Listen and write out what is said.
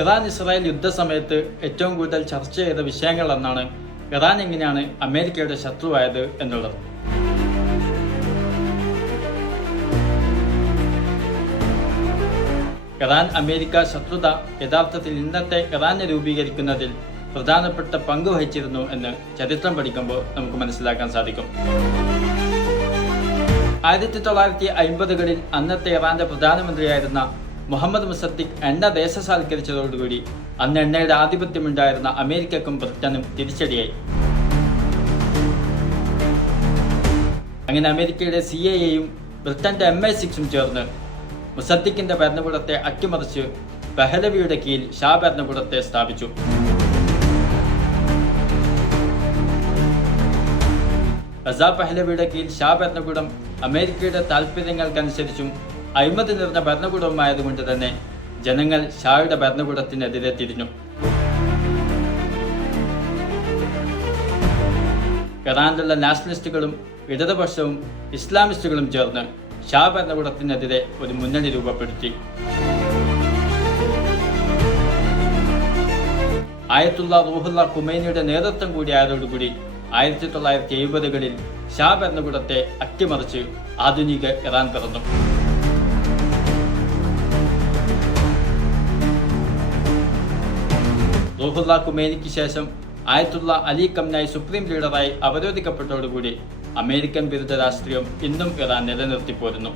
Iran Israel യുദ്ധസമയത്ത് ഏറ്റവും കൂടുതൽ ചർച്ച ചെയ്ത വിഷയങ്ങൾ എന്നാണ് ഇറാൻ എങ്ങനെയാണ് അമേരിക്കയുടെ ശത്രുവായത് എന്നുള്ളത്. ഇറാൻ അമേരിക്ക ശത്രുത യഥാർത്ഥത്തിൽ ഇന്നത്തെ ഇറാനെ രൂപീകരിക്കുന്നതിൽ പ്രധാനപ്പെട്ട പങ്ക് വഹിച്ചിരുന്നു എന്ന് ചരിത്രം പഠിക്കുമ്പോൾ നമുക്ക് മനസ്സിലാക്കാൻ സാധിക്കും. ആയിരത്തി തൊള്ളായിരത്തി അൻപതുകളിൽ അന്നത്തെ ഇറാന്റെ പ്രധാനമന്ത്രിയായിരുന്ന മുഹമ്മദ് മുസദ്ദിഖ് എണ്ണ ദേശസാൽക്കരിച്ചതോടുകൂടി അന്ന് എണ്ണയുടെ ആധിപത്യമുണ്ടായിരുന്ന അമേരിക്കക്കും ബ്രിട്ടനും തിരിച്ചടിയായി. അങ്ങനെ അമേരിക്കയുടെ സി എ എയും ബ്രിട്ടന്റെ എം ഐ സിക്സും ചേർന്ന് മുസദ്ദിഖിന്റെ ഭരണകൂടത്തെ അട്ടിമറിച്ച് ബഹലവിയുടെ കീഴിൽ ഷാ ഭരണകൂടത്തെ സ്ഥാപിച്ചു. റസാ പെഹലവിയുടെ കീഴിൽ ഷാ ഭരണകൂടം അമേരിക്കയുടെ താൽപ്പര്യങ്ങൾക്കനുസരിച്ചും അഴിമതി നിറഞ്ഞ ഭരണകൂടവുമായതുകൊണ്ട് തന്നെ ജനങ്ങൾ ഷായുടെ ഭരണകൂടത്തിനെതിരെ തിരിഞ്ഞു ഇറാനിലുള്ള നാഷണലിസ്റ്റുകളും ഇടതുപക്ഷവും ഇസ്ലാമിസ്റ്റുകളും ചേർന്ന് ഷാ ഭരണകൂടത്തിനെതിരെ ഒരു മുന്നണി രൂപപ്പെടുത്തി. ആയത്തുള്ള റൂഹുല്ല കുമൈനിയുടെ നേതൃത്വം കൂടിയായതോടുകൂടി ആയിരത്തി തൊള്ളായിരത്തി എഴുപതുകളിൽ ഷാ ഭരണകൂടത്തെ അട്ടിമറിച്ച് ആധുനിക ഇറാൻ പിറന്നു. റൂഹുല്ല കുമേനിക്ക് ശേഷം ആയത്തുള്ള അലി കംനായി സുപ്രീം ലീഡറായി അവരോധിക്കപ്പെട്ടതോടുകൂടി അമേരിക്കൻ വിരുദ്ധ രാഷ്ട്രീയം ഇന്നും ഇറാൻ നിലനിർത്തിപ്പോരുന്നു.